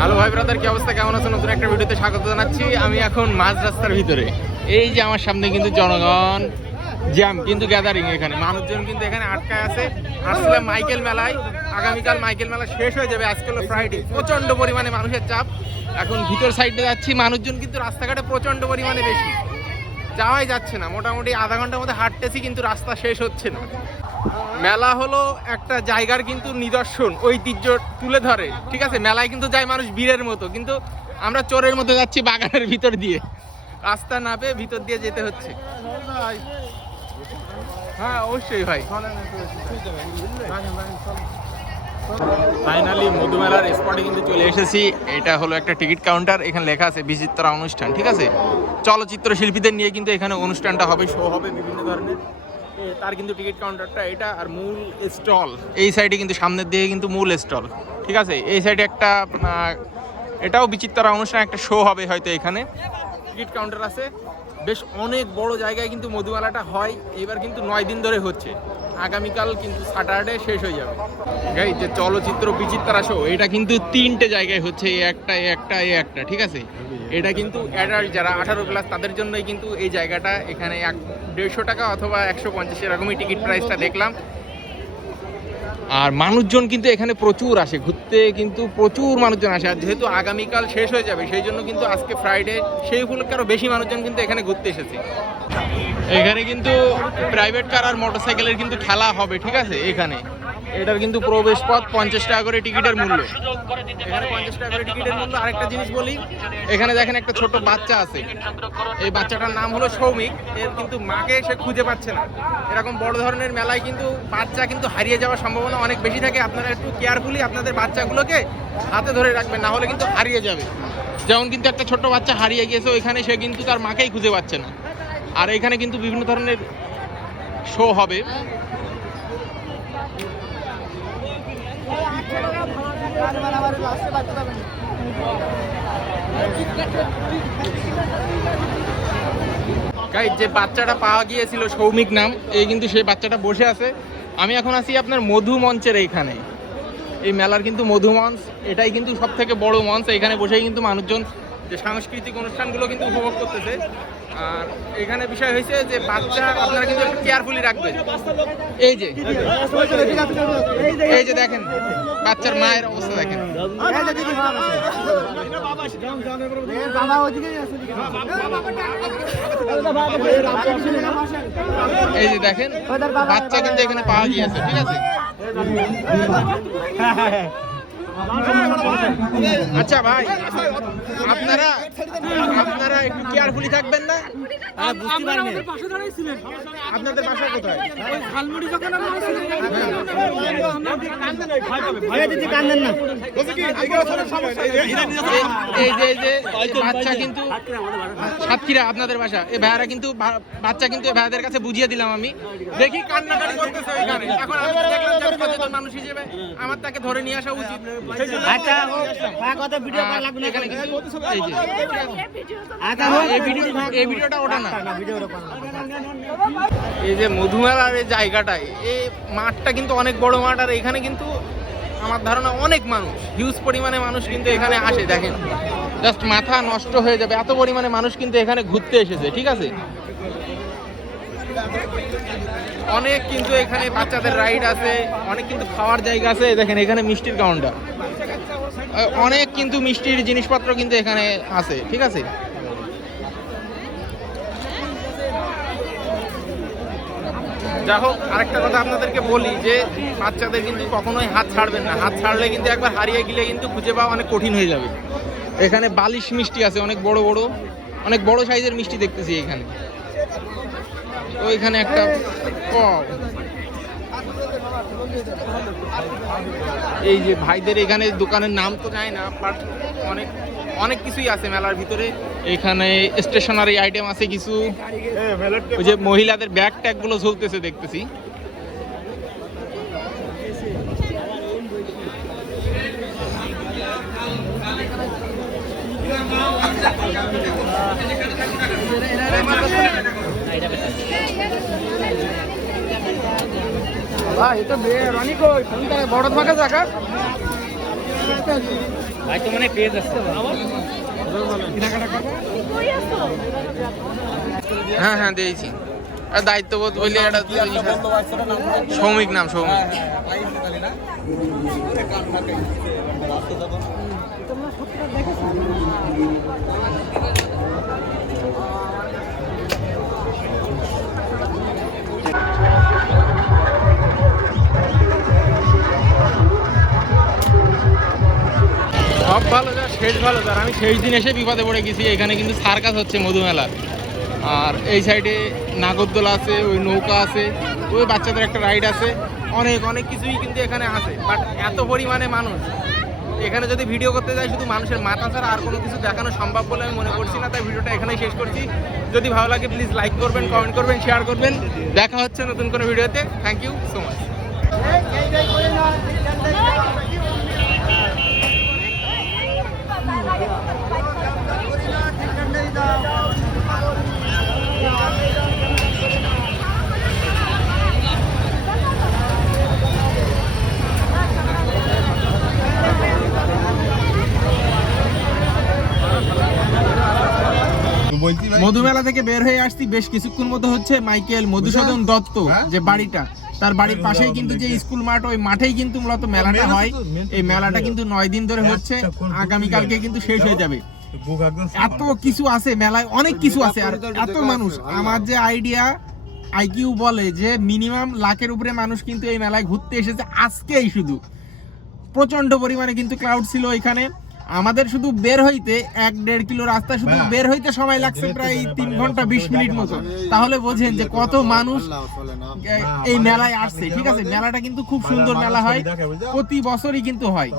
Hello ভাই brother, কি অবস্থা? কেমন আছেন? নতুন একটা ভিডিওতে স্বাগত জানাচ্ছি। আমি এখন মাঝ রাস্তার ভিতরে। এই যে আমার সামনে কিন্তু জনগণ জ্যাম, কিন্তু গ্যাদারিং এখানে। মানুষজন কিন্তু এখানে আটকায় আছে। আসলে মাইকেল মেলায়, আগামীকাল মাইকেল মেলা শেষ হয়ে যাবে। আজকে হলো ফ্রাইডে প্রচণ্ড পরিমাণে মানুষের চাপ। এখন ভিতর সাইডে যাচ্ছি। মানুষজন কিন্তু রাস্তাঘাটে প্রচণ্ড পরিমাণে বেশি। যাওয়াই যাচ্ছে না। মোটামুটি আধা ঘণ্টার মধ্যে হাঁটতেছি, কিন্তু রাস্তা শেষ হচ্ছে না। মেলা হলো একটা জায়গার কিন্তু নিদর্শন, ঐতিহ্য তুলে ধরে, ঠিক আছে? মেলায় কিন্তু যায় মানুষ বীরের মতো, কিন্তু আমরা চোরের মতো যাচ্ছি বাগানের ভিতর দিয়ে। রাস্তা না পেয়ে ভিতর দিয়ে যেতে হচ্ছে। হ্যাঁ অবশ্যই ভাই। ফাইনালি মধুমেলার স্পটে কিন্তু চলে এসেছি। এটা হলো একটা টিকিট কাউন্টার, এখানে লেখা আছে বিচিত্রা অনুষ্ঠান, ঠিক আছে? চলচ্চিত্র শিল্পীদের নিয়ে কিন্তু এখানে অনুষ্ঠানটা হবে শো হবে বিভিন্ন ধরনের। তার কিন্তু টিকিট কাউন্টারটা এটা আর মূল স্টল। এই সাইডে কিন্তু সামনের দিকে কিন্তু মূল স্টল। ঠিক আছে? এই সাইডে একটা এটাও বিচিত্রা অনুষ্ঠান একটা শো হবে হয়তো এখানে। টিকিট কাউন্টার আছে। বেশ অনেক বড় জায়গায় কিন্তু মধুমেলাটা হয়। এবার কিন্তু নয় দিন ধরে হচ্ছে। আগামীকাল কিন্তু স্যাটারডে শেষ হয়ে যাবে। এই যে চলচ্চিত্র বিচিত্রা শো এটা কিন্তু তিনটে জায়গায় হচ্ছে। এই একটা এই একটা এই একটা ঠিক আছে? এটা কিন্তু অ্যাডাল্ট যারা আঠারো প্লাস তাদের জন্যই কিন্তু এই জায়গাটা এখানে এক দেড়শো টাকা অথবা একশো পঞ্চাশ, এরকমই টিকিট প্রাইসটা দেখলাম। আর মানুষজন কিন্তু এখানে প্রচুর আসে, ঘুরতে কিন্তু প্রচুর মানুষজন আসে। আর যেহেতু আগামীকাল শেষ হয়ে যাবে, সেই জন্য কিন্তু আজকে ফ্রাইডে সেই উপলক্ষে আরও বেশি মানুষজন কিন্তু এখানে ঘুরতে এসেছে। এখানে কিন্তু প্রাইভেট কার আর মোটরসাইকেলের কিন্তু খেলা হবে, ঠিক আছে? এখানে। এটার কিন্তু প্রবেশ পথ পঞ্চাশ টাকা করে টিকিটের মূল্য। এখানে পঞ্চাশ টাকা করে টিকিটের মূল্য। আরেকটা জিনিস বলি, এখানে দেখেন একটা ছোট বাচ্চা আছে। এই বাচ্চাটার নাম হলো সৌমিক। এর কিন্তু মাকে সে খুঁজে পাচ্ছে না। এরকম বড় ধরনের মেলায় কিন্তু বাচ্চা কিন্তু হারিয়ে যাওয়ার সম্ভাবনা অনেক বেশি থাকে। আপনারা একটু কেয়ারফুলি আপনাদের বাচ্চাগুলোকে হাতে ধরে রাখবেন, না হলে কিন্তু হারিয়ে যাবে। যেমন কিন্তু একটা ছোট বাচ্চা হারিয়ে গিয়েছে, ওইখানে সে কিন্তু তার মাকেই খুঁজে পাচ্ছে না। আর এখানে কিন্তু বিভিন্ন ধরনের শো হবে। যে বাচ্চাটা পাওয়া গিয়েছিল সৌমিক নাম, এই কিন্তু সেই বাচ্চাটা বসে আছে। আমি এখন আছি আপনার মধু মঞ্চের এইখানে। এই মেলার কিন্তু মধু মঞ্চ, এটাই কিন্তু সব থেকে বড় মঞ্চ। এখানে বসেই কিন্তু মানুষজন যে সাংস্কৃতিক অনুষ্ঠানগুলো কিন্তু উপভোগ করতেছে। আর এখানে বিষয় হয়েছে যে বাচ্চা আপনারা কিন্তু কেয়ারফুলি রাখবেন। এই যে এই যে দেখেন, বাচ্চার মায়ের অবস্থা দেখেন। এই যে দেখেন, বাচ্চা কিন্তু এখানে পাওয়া গিয়েছে, ঠিক আছে? আচ্ছা ভাই। আপনারা আপনারা একটু কেয়ারফুলি থাকবেন না। আপনাদের বাসা কোথায়? এই যে যে বাচ্চা কিন্তু সাতক্ষীরা আপনাদের বাসা। এই ভাইয়ারা কিন্তু বাচ্চা কিন্তু এই ভাইয়াদের কাছে বুঝিয়ে দিলাম আমি। দেখি কান্নাকাটি করতেছে এখন আমি দেখলাম মানুষ হিসেবে আমার তাকে ধরে নিয়ে আসা উচিত। আচ্ছা। কত ভিডিও করা লাগবে না এখানে। কিন্তু এই যে। আচ্ছা না। এই যে মধুমেলার এই জায়গাটায় এই মাঠটা কিন্তু অনেক বড় মাঠ, আর এখানে কিন্তু আমার ধারণা অনেক মানুষ হিউজ পরিমাণে মানুষ কিন্তু এখানে আসে, দেখেন। জাস্ট মাথা নষ্ট হয়ে যাবে, এত পরিমাণে মানুষ কিন্তু এখানে ঘুরতে এসেছে, ঠিক আছে? অনেক কিন্তু এখানে বাচ্চাদের রাইড আছে, অনেক কিন্তু খাওয়ার জায়গা আছে, দেখেন এখানে মিষ্টির কাউন্টার অনেক কিন্তু মিষ্টির জিনিসপত্র কিন্তু এখানে আছে ঠিক আছে? যাই হোক আরেকটা কথা আপনাদেরকে বলি যে বাচ্চাদের কিন্তু কখনোই হাত ছাড়বেন না। হাত ছাড়লে কিন্তু একবার হারিয়ে গেলে কিন্তু খুঁজে পাওয়া অনেক কঠিন হয়ে যাবে। এখানে বালিশ মিষ্টি আছে অনেক বড় বড় অনেক বড় সাইজের মিষ্টি দেখতেছি এখানে। তো ওইখানে একটা এই যে ভাইদের এখানে দোকানের নাম তো জানি না বাট অনেক অনেক কিছুই আছে মেলার ভিতরে। এখানে স্টেশনারি আইটেম আছে কিছু। ওই যে মহিলাদের ব্যাগ ট্যাগগুলো ঝুলতেছে দেখতেছি এটা অনেক বড় থাকে জায়গা ভাই তো মানে পেজ হ্যাঁ হ্যাঁ দিয়েছি। আর দায়িত্ববোধ বলে একটা জিনিস সৌমিক নাম সৌমিক। সব ভালো যার শেষ ভালো যার আমি শেষ দিন এসে বিপদে পড়ে গেছি। এখানে কিন্তু সার্কাস হচ্ছে মধুমেলার। আর এই সাইডে নাগরদোলা আছে, ওই নৌকা আছে, ওই বাচ্চাদের একটা রাইড আছে। অনেক অনেক কিছুই কিন্তু এখানে আছে। বাট এত পরিমাণে মানুষ। এখানে যদি ভিডিও করতে যাই, শুধু মানুষের মাথা ছাড়া আর কোনো কিছু দেখানো সম্ভব বলে আমি মনে করছি না। তাই ভিডিওটা এখানেই শেষ করছি। যদি ভালো লাগে প্লিজ লাইক করবেন কমেন্ট করবেন শেয়ার করবেন। দেখা হচ্ছে নতুন কোনো ভিডিওতে। Thank you so much Madhumela থেকে বের হয়ে আসছি বেশ কিছুক্ষণ মতো হচ্ছে মাইকেল মধুসূদন দত্ত যে বাড়িটা। তার বাড়ির পাশেই কিন্তু যে স্কুল মাঠ ওই মাঠেই কিন্তু মূলত মেলাটা হয়। এই মেলাটা কিন্তু নয় দিন ধরে হচ্ছে। আগামীকালকে কিন্তু শেষ হয়ে যাবে। এত কিছু আছে মেলায় অনেক কিছু আছে। আর এত মানুষ। আমার যে আইডিয়া আইকিউ বলে যে মিনিমাম লাখের উপরে মানুষ কিন্তু এই মেলায় ঘুরতে এসেছে আজকেই শুধু। প্রচণ্ড পরিমাণে কিন্তু ক্রাউড ছিল এখানে। আমাদের শুধু বের হইতে এক দেড় কিলো রাস্তা শুধু বের হইতে সময় লাগছে প্রায় তিন ঘণ্টা বিশ মিনিট মতো। তাহলে বোঝেন যে কত মানুষ এই মেলায় আসছে ঠিক আছে? মেলাটা কিন্তু খুব সুন্দর মেলা হয়। প্রতি বছরই কিন্তু হয়।